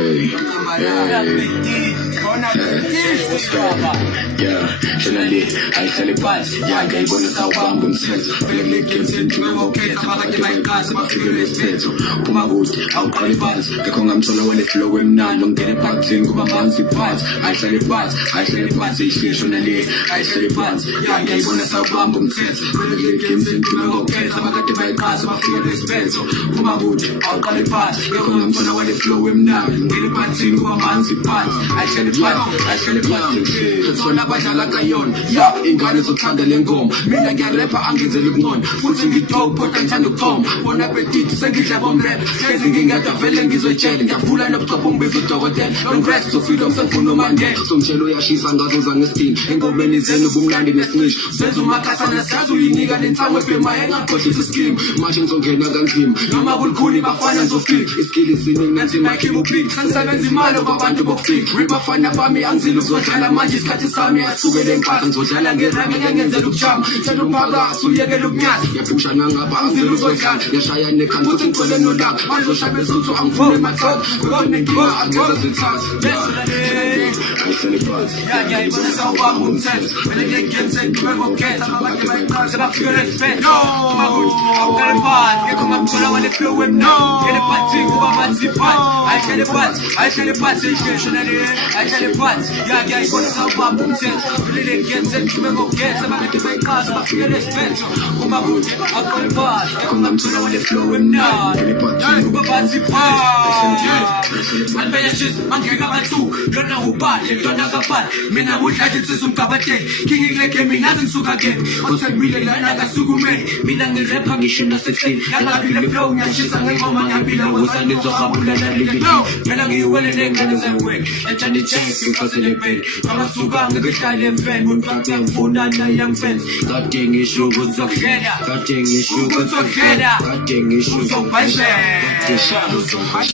Hey, generally ayihlale phansi ngiyayibona sawubamba umthetho vele kule game senjuke ngokhetha abakade bayinqasi bafikele isiphetho phuma kude awuqali phansi ngekho ngamthola wale flow emnandi ongene ephakathini kuba manzi phansi ayihlale phansi ishesho nale ayihlale phansi ngiyayibona sawubamba umthetho vele kule game senjuke ngokhetha abakade bayinqasi bafikele isiphetho phuma kude awuqali phansi ngekho ngamthola wale flow emnandi ongene ephakathini kuba manzi phansi ayihlale phansi sona badlala kayona ingane zothanda lengoma mina ngiyarapha angizeli ukungona futhi ngidog kodwa ngithanda ukuthoma bona appetite sengidla bomrap hlezi ngingedwa vele ngizoyitshela ngiyavula nobuchopho ungibiza udokotela don't rest so feel umsefuna umandela somtshelo uyashisa ngazuza ngesithini engomeni zenu ubumnandi nesicisho senza umakhathana siyazi uyinika lentsango ebhemayo engaqoshisa iskimu manje ngizongena kanzima noma kulikhuni bafana ngizofika iskili siningi nathi Mike Mupik sengisebenza imali kwabantu bokufika ribafana bami angizili ukuzodlala manje isikhathi sami asukele empatha ngizodlala ngerami ngenzela ukujama tshela umphakathi uyekela ukunyaza yaphusha nangapha angizili ukuzodlala yashaya nekhanda futhi ngicele nolaka bazoshaya besuthu angifune emathanda konenkinga angeza zithatha ngiyayibona sawubamba umthetho vele kule game senjuke ngokhetha abakade bayinqasi bafikele isiphetho awuqale phansi ngekho ngamthola wale flow emnandi ngene phansi kuba manzi phansi ayihlale phansi ishesho nale ayihlale phansi ngiyayibona sawubamba umthetho vele kule game senjuke ngokhetha abakade bayinqasi bafikele isiphetho uma kude awuqale phansi ngekho ngamthola wale flow emnandi ngene phansi kuba manzi phansi alibeyashis mangeka bathu lona ubale lona kapale mina udlathi insizwa umgabadeli king kule game nazi ngisuka ke othembile lana kasukumeni mina ngirapha ngisho nasekuseni ngabile flow ngiyashisa ngengoma ngiyabila usane zohabula naleli mina ngiwele nengane zewe ethandi check ngifasele phela abasuka ngehlale emfeni umuntu ngifuna naye young fans kade ngisho ukuthi